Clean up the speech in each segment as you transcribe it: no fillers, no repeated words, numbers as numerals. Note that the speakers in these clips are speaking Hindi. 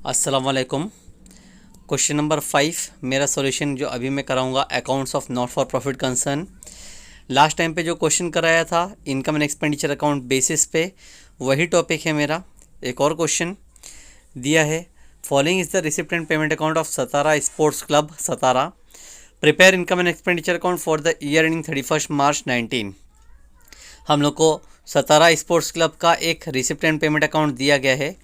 अस्सलाम वालेकुम। क्वेश्चन नंबर 5 मेरा सॉल्यूशन जो अभी मैं कराऊंगा accounts of not for profit concern. Last time पे जो क्वेश्चन कराया था income and expenditure account basis पे, वही टॉपिक है मेरा। एक और क्वेश्चन दिया है, following is the recipient payment account of Satara sports club Satara, prepare income and expenditure account for the year ending 31 March 19। हम लोग को सतारा स्पोर्ट्स क्लब का एक रिसिप्टेंट पेमेंट अकाउंट दिया गया है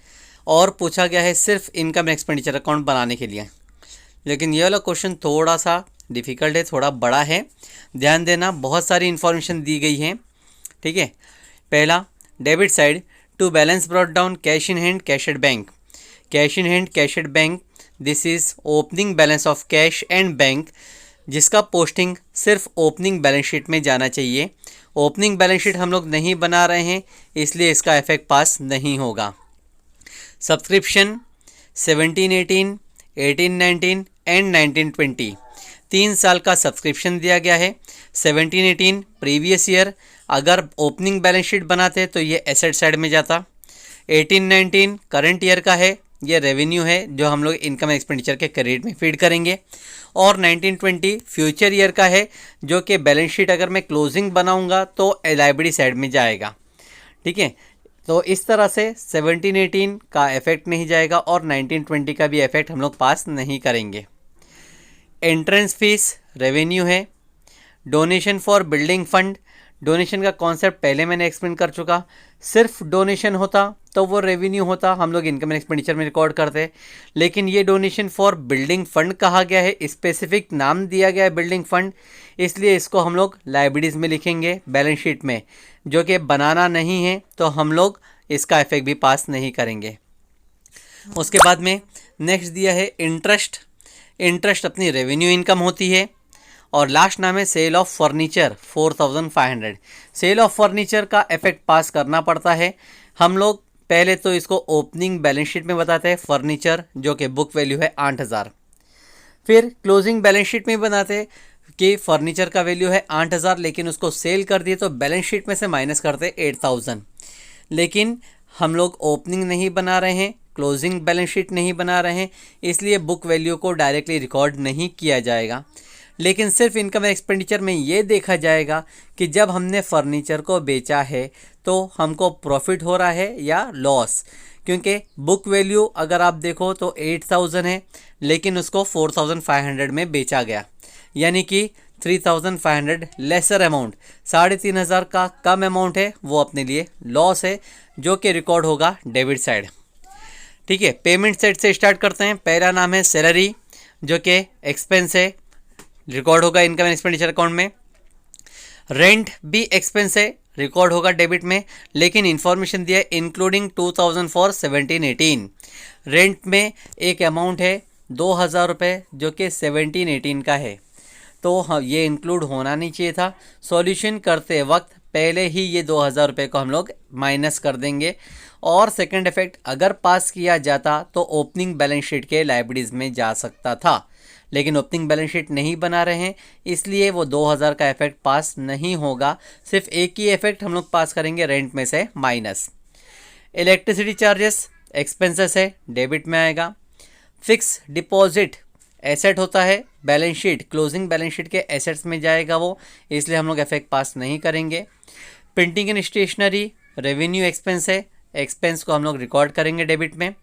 और पूछा गया है सिर्फ इनकम एक्सपेंडिचर अकाउंट बनाने के लिए। लेकिन ये वाला क्वेश्चन थोड़ा सा डिफ़िकल्ट है, थोड़ा बड़ा है, ध्यान देना, बहुत सारी इन्फॉर्मेशन दी गई है। ठीक है, पहला debit side, to balance brought down cash in hand cash at bank. Cash in hand cash at bank, this is opening balance of cash and bank, जिसका पोस्टिंग सिर्फ ओपनिंग बैलेंस शीट में जाना चाहिए। ओपनिंग बैलेंस शीट हम लोग नहीं बना रहे हैं, इसलिए इसका इफेक्ट पास नहीं होगा। सब्सक्रिप्शन 17-18, 18-19 एंड 19-20, 3 साल का सब्सक्रिप्शन दिया गया है। 17-18 प्रीवियस ईयर, अगर ओपनिंग बैलेंस शीट बनाते तो ये एसेट साइड में जाता। 18-19 करंट ईयर का है, ये रेवेन्यू है जो हम लोग इनकम एक्सपेंडिचर के क्रेडिट में फीड करेंगे। और 19-20 फ्यूचर ईयर का है, जो कि बैलेंस शीट अगर मैं क्लोजिंग बनाऊंगा तो लायबिलिटी साइड में जाएगा। ठीक है, तो इस तरह से 17-18 का इफेक्ट नहीं जाएगा और 19-20 का भी इफेक्ट हम लोग पास नहीं करेंगे। एंट्रेंस फीस रेवेन्यू है। Donation for building fund, donation का कॉन्सेप्ट पहले मैंने एक्सप्लेन कर चुका। सिर्फ डोनेशन होता तो वो रेवेन्यू होता, हम लोग इनकम एंड एक्सपेंडिचर में रिकॉर्ड करते। लेकिन ये डोनेशन फॉर बिल्डिंग फंड कहा गया है, स्पेसिफिक नाम दिया गया है बिल्डिंग फंड, इसलिए इसको हम लोग लायबिलिटीज़ में लिखेंगे बैलेंस शीट में, जो कि बनाना नहीं है, तो हम लोग इसका इफेक्ट भी पास नहीं करेंगे। उसके बाद में नेक्स्ट दिया है इंटरेस्ट। इंटरेस्ट अपनी रेवेन्यू इनकम होती है। और लास्ट नाम है sale of furniture 4500। Sale of furniture का इफेक्ट पास करना पड़ता है। हम लोग पहले तो इसको ओपनिंग बैलेंस शीट में बताते हैं फर्नीचर, जो कि बुक वैल्यू है 8000। फिर क्लोजिंग बैलेंस शीट में बनाते हैं कि फर्नीचर का वैल्यू है 8000, लेकिन उसको सेल कर दिए तो बैलेंस शीट में से माइनस करते 8000। लेकिन हम लोग ओपनिंग नहीं बना रहे हैं, क्लोजिंग बैलेंस शीट नहीं बना रहे हैं, इसलिए बुक वैल्यू को डायरेक्टली रिकॉर्ड नहीं किया जाएगा। लेकिन सिर्फ इनकम एक्सपेंडिचर में ये देखा जाएगा कि जब हमने फर्नीचर को बेचा है तो हमको प्रॉफिट हो रहा है या लॉस, क्योंकि बुक वैल्यू अगर आप देखो तो 8000 है, लेकिन उसको 4500 में बेचा गया, यानी कि 3500 लेसर अमाउंट, 3500 का कम अमाउंट है, वो अपने लिए लॉस है, जो कि रिकॉर्ड होगा डेबिट साइड। ठीक है, पेमेंट साइड से स्टार्ट करते हैं। पहला नाम है सैलरी, जो कि एक्सपेंस है, रिकॉर्ड होगा इनकम एंड एक्सपेंडिचर अकाउंट में। रेंट भी एक्सपेंस है, रिकॉर्ड होगा डेबिट में, लेकिन इन्फॉर्मेशन दिया है इंक्लूडिंग 2000 फॉर 17-18। रेंट में एक अमाउंट है 2000 रुपये, जो कि 17-18 का है, तो हाँ ये इंक्लूड होना नहीं चाहिए था। सॉल्यूशन करते वक्त पहले ही ये 2000 रुपये को हम लोग माइनस कर देंगे। और सेकंड इफेक्ट अगर पास किया जाता तो ओपनिंग बैलेंस शीट के लायबिलिटीज़ में जा सकता था, लेकिन ओपनिंग बैलेंस शीट नहीं बना रहे हैं, इसलिए वो 2000 का इफेक्ट पास नहीं होगा। सिर्फ एक ही इफेक्ट हम लोग पास करेंगे, रेंट में से माइनस। इलेक्ट्रिसिटी चार्जेस एक्सपेंसेस है, डेबिट में आएगा। फिक्स डिपॉजिट एसेट होता है, balance sheet closing balance sheet के एसेट्स में जाएगा वो, इसलिए हम लोग इफेक्ट पास नहीं करेंगे। Printing and stationery revenue expense है, एक्सपेंस को हम लोग रिकॉर्ड करेंगे डेबिट में।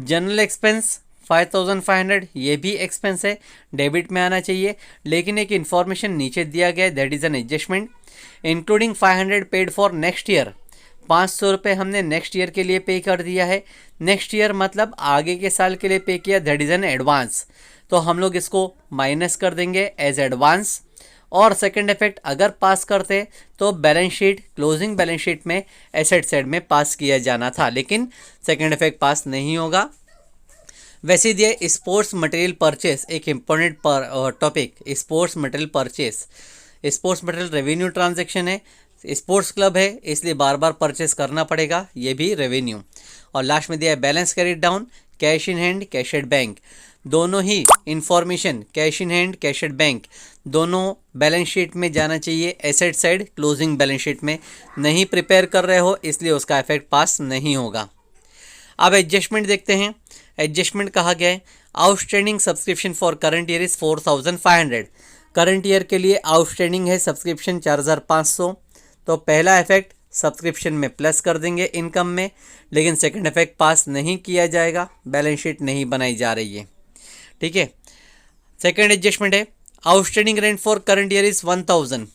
जनरल एक्सपेंस 5500, ये भी एक्सपेंस है, डेबिट में आना चाहिए, लेकिन एक इन्फॉर्मेशन नीचे दिया गया है, that is an adjustment. Including 500 paid for next year, 500 रुपये हमने नेक्स्ट ईयर के लिए पे कर दिया है। नेक्स्ट ईयर मतलब आगे के साल के लिए पे किया, दैट इज़ एन एडवांस, तो हम लोग इसको माइनस कर देंगे एज एडवांस। और सेकंड इफेक्ट अगर पास करते तो balance sheet closing balance sheet में एसेट साइड में पास किया जाना था, लेकिन सेकंड इफेक्ट पास नहीं होगा। वैसे दिए स्पोर्ट्स मटेरियल परचेस, एक important topic, sports material purchase. Sports material revenue transaction है, स्पोर्ट्स क्लब है, इसलिए बार बार परचेस करना पड़ेगा, ये भी रेवेन्यू। और लास्ट में दिया है balance carried down, cash in hand cash at bank. दोनों ही information cash in hand cash at bank दोनों बैलेंस शीट में जाना चाहिए, asset side closing balance sheet में नहीं प्रिपेयर कर रहे हो, इसलिए उसका इफेक्ट पास नहीं होगा। अब एडजस्टमेंट देखते हैं। एडजस्टमेंट कहा गया है outstanding subscription for current year is 4500। Current year के लिए आउटस्टैंडिंग है सब्सक्रिप्शन 4500। तो पहला इफेक्ट सब्सक्रिप्शन में प्लस कर देंगे इनकम में, लेकिन सेकंड इफेक्ट पास नहीं किया जाएगा, बैलेंस शीट नहीं बनाई जा रही है। ठीक है, सेकंड एडजस्टमेंट है outstanding rent for current year is 1000।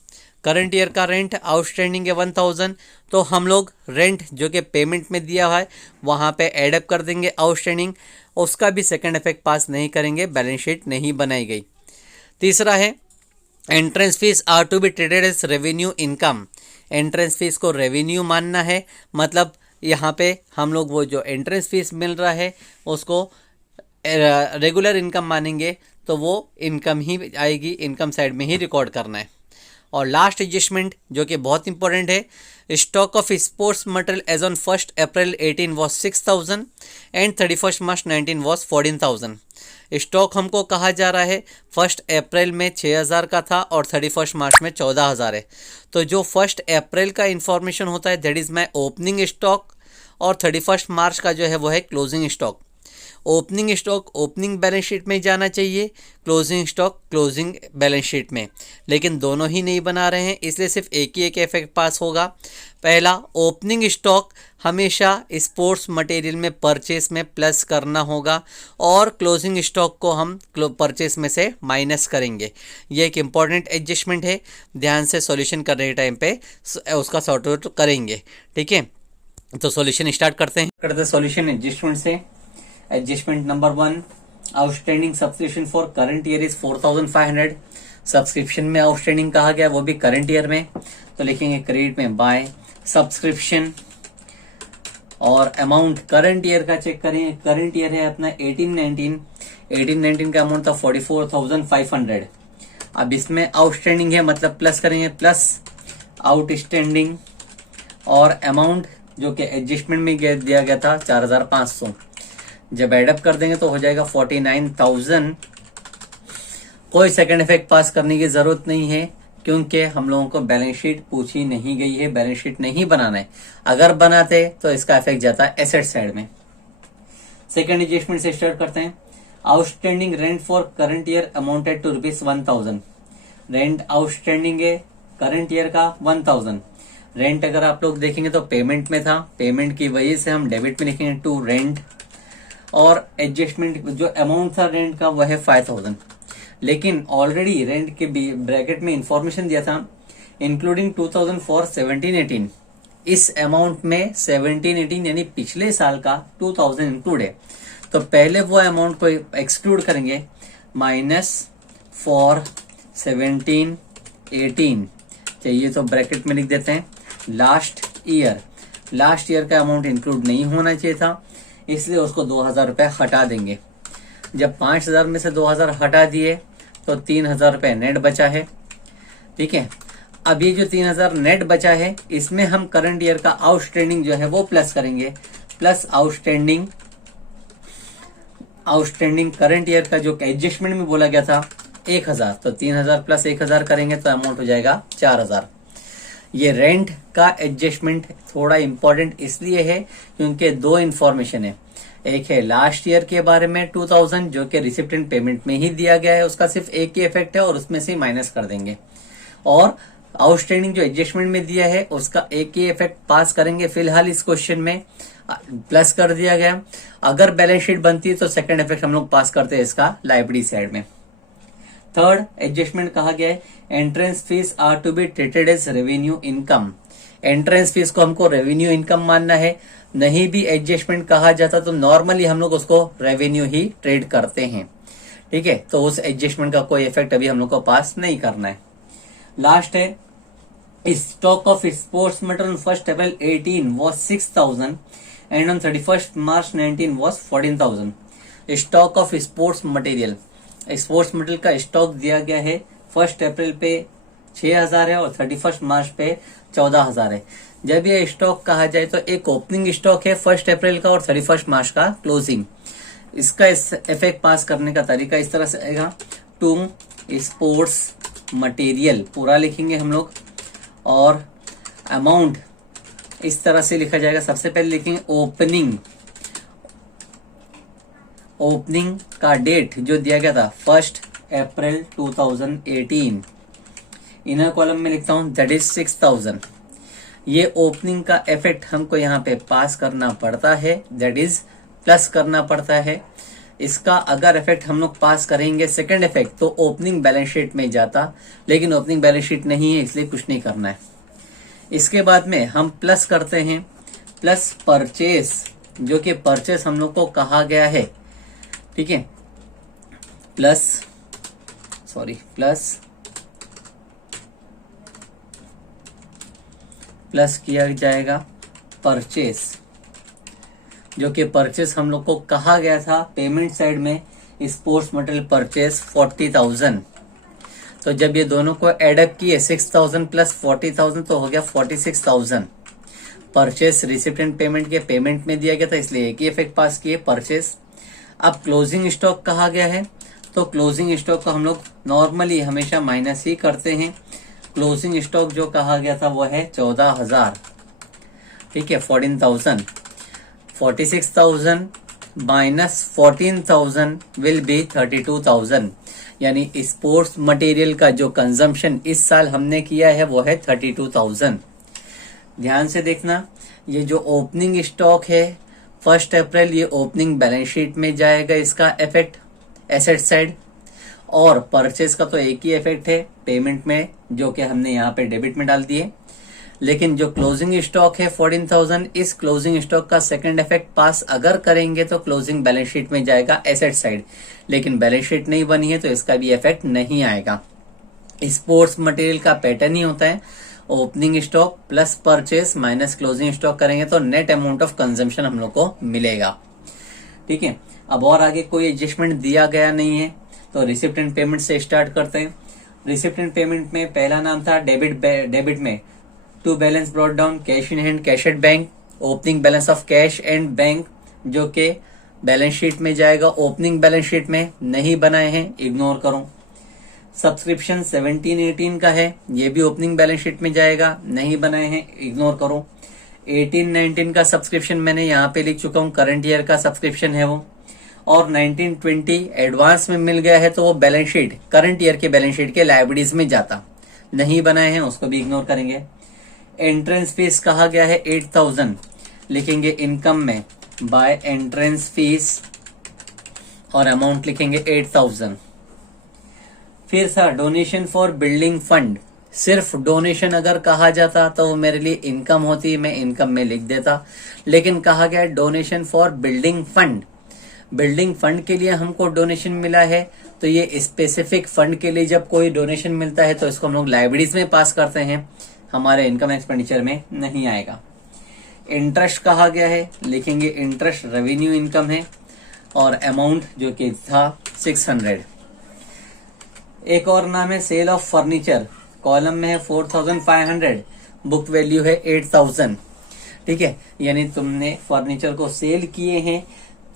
Current year का रेंट आउटस्टैंडिंग है 1000, तो हम लोग रेंट जो कि पेमेंट में दिया हुआ है वहाँ पे एडअप कर देंगे आउटस्टैंडिंग, उसका भी सेकंड इफेक्ट पास नहीं करेंगे, बैलेंस शीट नहीं बनाई गई। तीसरा है entrance fees are to be treated as revenue income. Entrance fees को रेवेन्यू मानना है, मतलब यहाँ पे हम लोग वो जो एंट्रेंस फीस मिल रहा है उसको रेगुलर इनकम मानेंगे, तो वो इनकम ही आएगी, इनकम साइड में ही रिकॉर्ड करना है। और लास्ट एडजस्टमेंट जो कि बहुत इंपॉर्टेंट है, stock of sports material as on 1 April 18 was 6000 and 31 March 19 was 14000। Stock हमको कहा जा रहा है 1 अप्रैल में 6000 का था और 31 मार्च में 14000 है। तो जो 1 अप्रैल का इंफॉर्मेशन होता है that is my opening stock, और 31 मार्च का जो है वो है closing stock. Opening stock opening balance sheet में जाना चाहिए, closing stock closing balance sheet में, लेकिन दोनों ही नहीं बना रहे हैं, इसलिए सिर्फ एक ही एक इफेक्ट पास होगा। पहला, ओपनिंग स्टॉक हमेशा स्पोर्ट्स मटेरियल में परचेस में प्लस करना होगा और क्लोजिंग स्टॉक को हम परचेस में से माइनस करेंगे। ये एक इम्पॉर्टेंट एडजस्टमेंट है, ध्यान से सॉल्यूशन करने के टाइम पे उसका सॉर्ट आउट करेंगे। ठीक है, तो सॉल्यूशन स्टार्ट करते हैं सॉल्यूशन एडजस्टमेंट से। Adjustment number 1, outstanding subscription for current year is 4500। Subscription में आउटस्टैंडिंग कहा गया, वो भी करंट ईयर में, तो लिखेंगे क्रेडिट में बाय सब्सक्रिप्शन। और अमाउंट करंट ईयर का चेक करें, करंट ईयर है अपना 1819 का अमाउंट था 44,500। अब इसमें आउटस्टैंडिंग है, मतलब प्लस करेंगे, प्लस आउटस्टैंडिंग और अमाउंट जो कि एडजस्टमेंट में दिया गया था 4500, जब एडअप कर देंगे तो हो जाएगा 49,000। कोई सेकंड इफेक्ट पास करने की जरूरत नहीं है क्योंकि हम लोगों को बैलेंस शीट पूछी नहीं गई है, बैलेंस शीट नहीं बनाना है। अगर बनाते तो इसका इफेक्ट जाता है एसेट साइड में। सेकंड एडजस्टमेंट से स्टार्ट करते हैं। Outstanding rent for current year amounted to ₹1000। Rent outstanding है करंट ईयर का 1000। रेंट अगर आप लोग देखेंगे तो पेमेंट में था, पेमेंट की वजह से हम डेबिट में लिखेंगे टू रेंट, और एडजस्टमेंट जो अमाउंट था रेंट का वह है 5000। लेकिन ऑलरेडी रेंट के ब्रैकेट में इंफॉर्मेशन दिया था इंक्लूडिंग 2000 फॉर 17-18। इस अमाउंट में 17-18 यानी पिछले साल का 2000 इंक्लूड है, तो पहले वो अमाउंट को एक्सक्लूड करेंगे, माइनस फॉर 17-18 चाहिए तो ब्रैकेट में लिख देते हैं लास्ट ईयर का अमाउंट इंक्लूड नहीं होना चाहिए था, इसलिए उसको 2000 रुपये हटा देंगे। जब 5000 में से 2000 हटा दिए तो 3000 रुपये नेट बचा है। ठीक है, अब ये जो 3000 नेट बचा है इसमें हम करंट ईयर का आउटस्टैंडिंग जो है वो प्लस करेंगे, प्लस आउटस्टैंडिंग करंट ईयर का जो एडजस्टमेंट में बोला गया था 1000, तो 3000 प्लस 1000 करेंगे तो अमाउंट हो जाएगा 4000। ये रेंट का एडजस्टमेंट थोड़ा इंपॉर्टेंट इसलिए है क्योंकि दो इंफॉर्मेशन है, एक है लास्ट ईयर के बारे में 2000 जो कि रिसिप्ट एंड पेमेंट में ही दिया गया है, उसका सिर्फ एक ही इफेक्ट है और उसमें से माइनस कर देंगे, और आउटस्टैंडिंग जो एडजस्टमेंट में दिया है उसका एक ही इफेक्ट पास करेंगे। फिलहाल इस क्वेश्चन में प्लस कर दिया गया, अगर बैलेंस शीट बनती है तो सेकंड इफेक्ट हम लोग पास करते हैं इसका लायबिलिटी साइड में। थर्ड एडजस्टमेंट कहा गया है entrance fees are to be treated as revenue income. Entrance fees को हमको रेवेन्यू इनकम मानना है, नहीं भी एडजस्टमेंट कहा जाता तो नॉर्मली हम लोग उसको रेवेन्यू ही ट्रेड करते हैं। ठीक है, तो उस एडजस्टमेंट का कोई इफेक्ट अभी हम लोग को पास नहीं करना है। लास्ट है stock of sports material on 1 April 18 was 6000 and on 31 March 19 was 14000। Stock of sports material का स्टॉक दिया गया है 1 अप्रैल पे 6000 है और 31 मार्च पे 14000 है। जब ये स्टॉक कहा जाए तो एक ओपनिंग स्टॉक है 1 अप्रैल का और 31 मार्च का क्लोजिंग। इसका इफेक्ट पास करने का तरीका इस तरह से आएगा, टू स्पोर्ट्स मटेरियल पूरा लिखेंगे हम लोग, और अमाउंट इस तरह से लिखा जाएगा। सबसे पहले लिखेंगे ओपनिंग ओपनिंग का डेट जो दिया गया था 1 अप्रैल 2018, इनर कॉलम में लिखता हूं दैट इज 6000। ये ओपनिंग का इफेक्ट हमको यहाँ पे पास करना पड़ता है, दैट इज प्लस करना पड़ता है। इसका अगर इफेक्ट हम लोग पास करेंगे सेकंड इफेक्ट तो ओपनिंग बैलेंस शीट में जाता, लेकिन ओपनिंग बैलेंस शीट नहीं है इसलिए कुछ नहीं करना है। इसके बाद में हम प्लस करते हैं, प्लस परचेस, जो कि परचेस हम लोग को कहा गया है, ठीक है, प्लस किया जाएगा परचेस, जो कि परचेस हम लोग को कहा गया था पेमेंट साइड में स्पोर्ट्स मटेरियल परचेस 40,000। तो जब ये दोनों को एडअप किए 6,000 प्लस 40,000 तो हो गया 46,000। परचेस रिसिप्टेंट पेमेंट के पेमेंट में दिया गया था इसलिए एक ही इफेक्ट पास किए परचेस। अब क्लोजिंग स्टॉक कहा गया है तो क्लोजिंग स्टॉक को हम लोग नॉर्मली हमेशा माइनस ही करते हैं। क्लोजिंग स्टॉक जो कहा गया था वो है 14,000, ठीक है, 14,000। 46,000 माइनस 14,000 विल बी 32,000, यानी स्पोर्ट्स मटेरियल का जो कंजम्पशन इस साल हमने किया है वो है 32,000। ध्यान से देखना, ये जो ओपनिंग स्टॉक है 1 अप्रैल, ये ओपनिंग बैलेंस शीट में जाएगा, इसका इफेक्ट एसेट साइड, और परचेस का तो एक ही इफेक्ट है पेमेंट में, जो कि हमने यहाँ पे डेबिट में डाल दिए। लेकिन जो क्लोजिंग स्टॉक है 14,000, इस क्लोजिंग स्टॉक का सेकंड इफेक्ट पास अगर करेंगे तो क्लोजिंग बैलेंस शीट में जाएगा एसेट साइड, लेकिन बैलेंस शीट नहीं बनी है तो इसका भी इफेक्ट नहीं आएगा। स्पोर्ट्स मटेरियल का पैटर्न ही होता है, opening stock plus purchase minus closing stock करेंगे तो नेट अमाउंट ऑफ कंजम्पशन हम लोग को मिलेगा, ठीक है। अब और आगे कोई एडजस्टमेंट दिया गया नहीं है तो रिसिप्ट एंड पेमेंट से स्टार्ट करते हैं। रिसिप्ट एंड पेमेंट में पहला नाम था डेबिट में to balance brought down, cash in hand, cash at bank, opening balance of cash and bank, जो कि बैलेंस शीट में जाएगा, ओपनिंग बैलेंस शीट में नहीं बनाए हैं, इग्नोर करो। सब्सक्रिप्शन 17-18 का है, ये भी ओपनिंग बैलेंस शीट में जाएगा, नहीं बनाए हैं, इग्नोर करो। 18-19 का सब्सक्रिप्शन मैंने यहाँ पे लिख चुका हूँ, करंट ईयर का सब्सक्रिप्शन है वो। और 19-20 एडवांस में मिल गया है तो वो बैलेंस शीट करंट ईयर के बैलेंस शीट के लायबिलिटीज में जाता, नहीं बनाए हैं उसको भी इग्नोर करेंगे। एंट्रेंस फीस कहा गया है 8,000, लिखेंगे इनकम में बाय एंट्रेंस फीस और अमाउंट लिखेंगे 8,000। फिर था डोनेशन फॉर बिल्डिंग फंड, सिर्फ डोनेशन अगर कहा जाता तो वो मेरे लिए इनकम होती, मैं इनकम में लिख देता, लेकिन कहा गया donation for building fund. Building fund के लिए हमको डोनेशन मिला है तो ये स्पेसिफिक फंड के लिए जब कोई डोनेशन मिलता है तो इसको हम लोग लाइब्रेरीज में पास करते हैं, हमारे इनकम एक्सपेंडिचर में नहीं आएगा। इंटरेस्ट कहा गया है, लिखेंगे इंटरेस्ट रेवेन्यू इनकम है और अमाउंट जो कि था 600। एक और नाम है सेल ऑफ फर्नीचर, कॉलम में है 4,500, बुक वैल्यू है 8,000, ठीक है, यानी तुमने फर्नीचर को सेल किए हैं,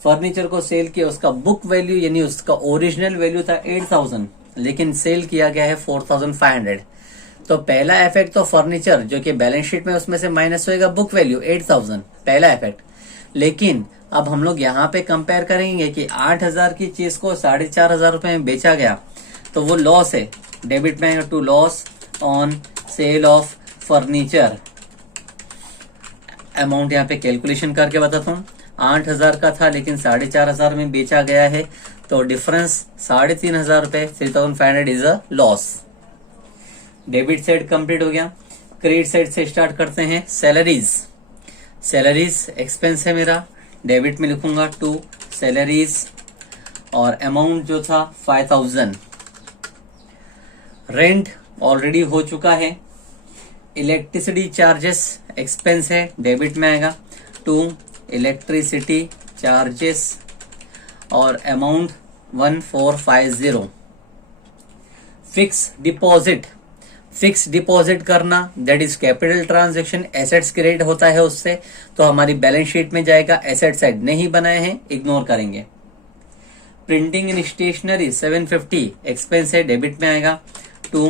फर्नीचर को सेल किया, उसका बुक वैल्यू यानी उसका ओरिजिनल वैल्यू था 8,000, लेकिन सेल किया गया है 4,500। तो पहला इफेक्ट तो फर्नीचर जो कि बैलेंस शीट में उसमें से माइनस होएगा बुक वैल्यू 8,000, पहला इफेक्ट। लेकिन अब हम लोग यहाँ पे कंपेयर करेंगे कि 8,000 की चीज को 4,500 रुपए में बेचा गया तो वो लॉस है, डेबिट में to loss on sale of furniture. Amount यहाँ पे कैलकुलेशन करके बताता हूँ, 8,000 का था लेकिन 4,500 में बेचा गया है तो डिफरेंस 3,500 रुपए, 3,500 is a loss. Debit side complete हो गया। क्रेडिट साइड से स्टार्ट करते हैं। सैलरीज, सैलरीज एक्सपेंस है मेरा, डेबिट में लिखूंगा टू सैलरीज और अमाउंट जो था 5,000। रेंट ऑलरेडी हो चुका है। इलेक्ट्रिसिटी चार्जेस एक्सपेंस है, डेबिट में आएगा टू इलेक्ट्रिसिटी चार्जेस और amount 1,450। Fix deposit, fix deposit करना that is capital transaction, assets credit होता है उससे, तो हमारी बैलेंस शीट में जाएगा, एसेट साइड नहीं बनाए हैं, इग्नोर करेंगे। प्रिंटिंग एंड स्टेशनरी 750 एक्सपेंस है, डेबिट में आएगा to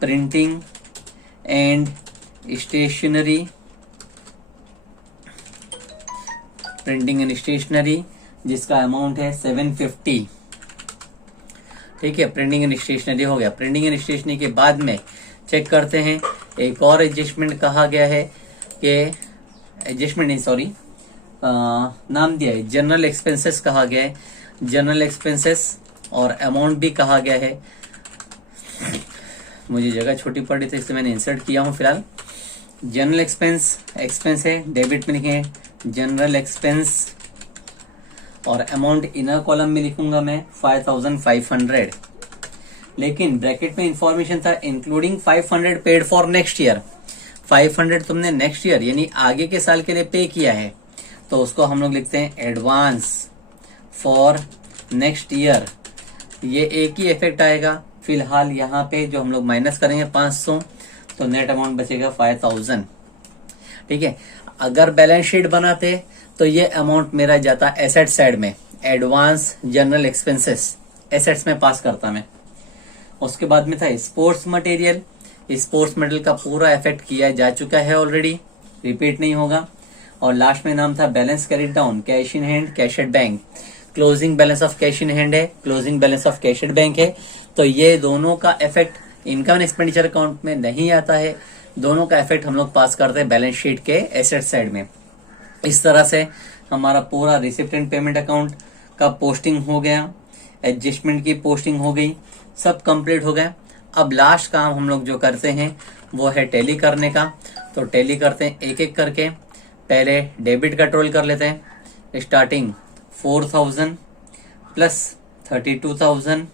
printing and stationery, printing and stationery जिसका अमाउंट है 750। ठीक है, प्रिंटिंग एंड स्टेशनरी हो गया। प्रिंटिंग एंड स्टेशनरी के बाद में चेक करते हैं, एक और एडजस्टमेंट कहा गया है कि एडजस्टमेंट नहीं, सॉरी, नाम दिया है, जनरल एक्सपेंसेस कहा गया है। जनरल एक्सपेंसेस और अमाउंट भी कहा गया है। मुझे जगह छोटी पड़ रही थी इसलिए मैंने इंसर्ट किया हूं। फिलहाल जनरल एक्सपेंस है, डेबिट में लिखे जनरल एक्सपेंस और अमाउंट इनर कॉलम में लिखूंगा मैं 5500। लेकिन ब्रैकेट में इंफॉर्मेशन था including 500 paid for next year. 500 तुमने नेक्स्ट ईयर यानी आगे के साल के लिए पे किया है, तो उसको हम लोग लिखते हैं एडवांस फॉर नेक्स्ट ईयर। ये एक ही इफेक्ट आएगा। फिलहाल यहाँ पे जो हम लोग माइनस करेंगे 500, तो नेट अमाउंट बचेगा 5000। ठीक है, अगर बैलेंस शीट बनाते तो ये अमाउंट मेरा जाता एसेट साइड में, एडवांस जनरल एक्सपेंसेस एसेट्स में पास करता मैं। उसके बाद में था स्पोर्ट्स मटेरियल। स्पोर्ट्स मटेरियल का पूरा इफेक्ट किया जा चुका है ऑलरेडी, रिपीट नहीं होगा। और लास्ट में नाम था balance carried down, cash in hand, cash at bank. Closing balance of cash in hand है, closing balance of cash at bank है। तो ये दोनों का effect income and expenditure account में नहीं आता है। दोनों का इफेक्ट हम लोग पास करते हैं बैलेंस शीट के एसेट साइड में। इस तरह से हमारा पूरा रिसिप्ट एंड पेमेंट अकाउंट का पोस्टिंग हो गया, एडजस्टमेंट की पोस्टिंग हो गई, सब कंप्लीट हो गया। अब लास्ट काम हम लोग जो करते हैं वो है टैली करने का। तो टैली करते हैं एक एक करके। पहले डेबिट का टोटल कर लेते हैं। स्टार्टिंग 4000 प्लस 32,000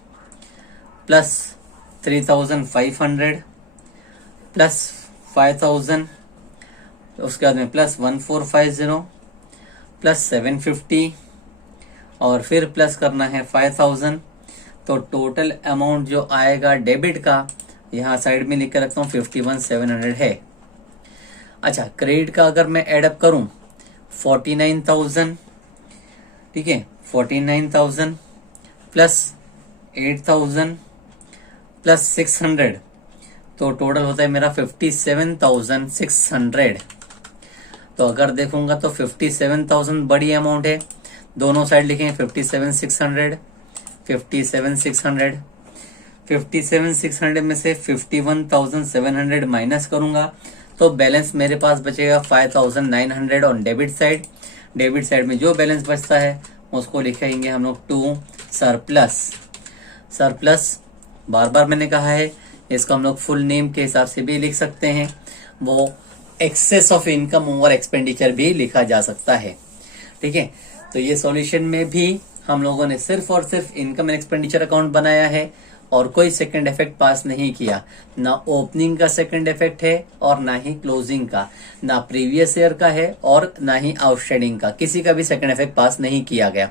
प्लस 3,500 प्लस 5,000, उसके बाद में प्लस 1450 प्लस 750 और फिर प्लस करना है 5000। तो टोटल अमाउंट जो आएगा डेबिट का, यहाँ साइड में लिख कर रखता हूँ 51,700 है। अच्छा, क्रेडिट का अगर मैं एडअप करूं 49,000, ठीक है, 49,000 प्लस 8,000 प्लस 600, तो टोटल होता है मेरा 57,600। तो अगर देखूंगा तो 57,000 बड़ी अमाउंट है, दोनों साइड लिखेंगे 57,600, 57,600। 57,600 में से 51,700 माइनस करूंगा तो बैलेंस मेरे पास बचेगा 5,900 on debit side. Debit side में जो बैलेंस बचता है उसको लिखेंगे हम लोग टू सरप्लस। सरप्लस बार बार मैंने कहा है, इसको हम लोग फुल नेम के हिसाब से भी लिख सकते हैं, वो excess of income over expenditure भी लिखा जा सकता है। ठीक है, तो ये सॉल्यूशन में भी हम लोगों ने सिर्फ और सिर्फ इनकम एंड एक्सपेंडिचर अकाउंट बनाया है और कोई सेकंड इफेक्ट पास नहीं किया। ना ओपनिंग का सेकंड इफेक्ट है और ना ही क्लोजिंग का, ना प्रीवियस ईयर का है और ना ही आउटस्टैंडिंग का, किसी का भी सेकंड इफेक्ट पास नहीं किया गया।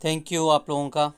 थैंक यू आप लोगों का।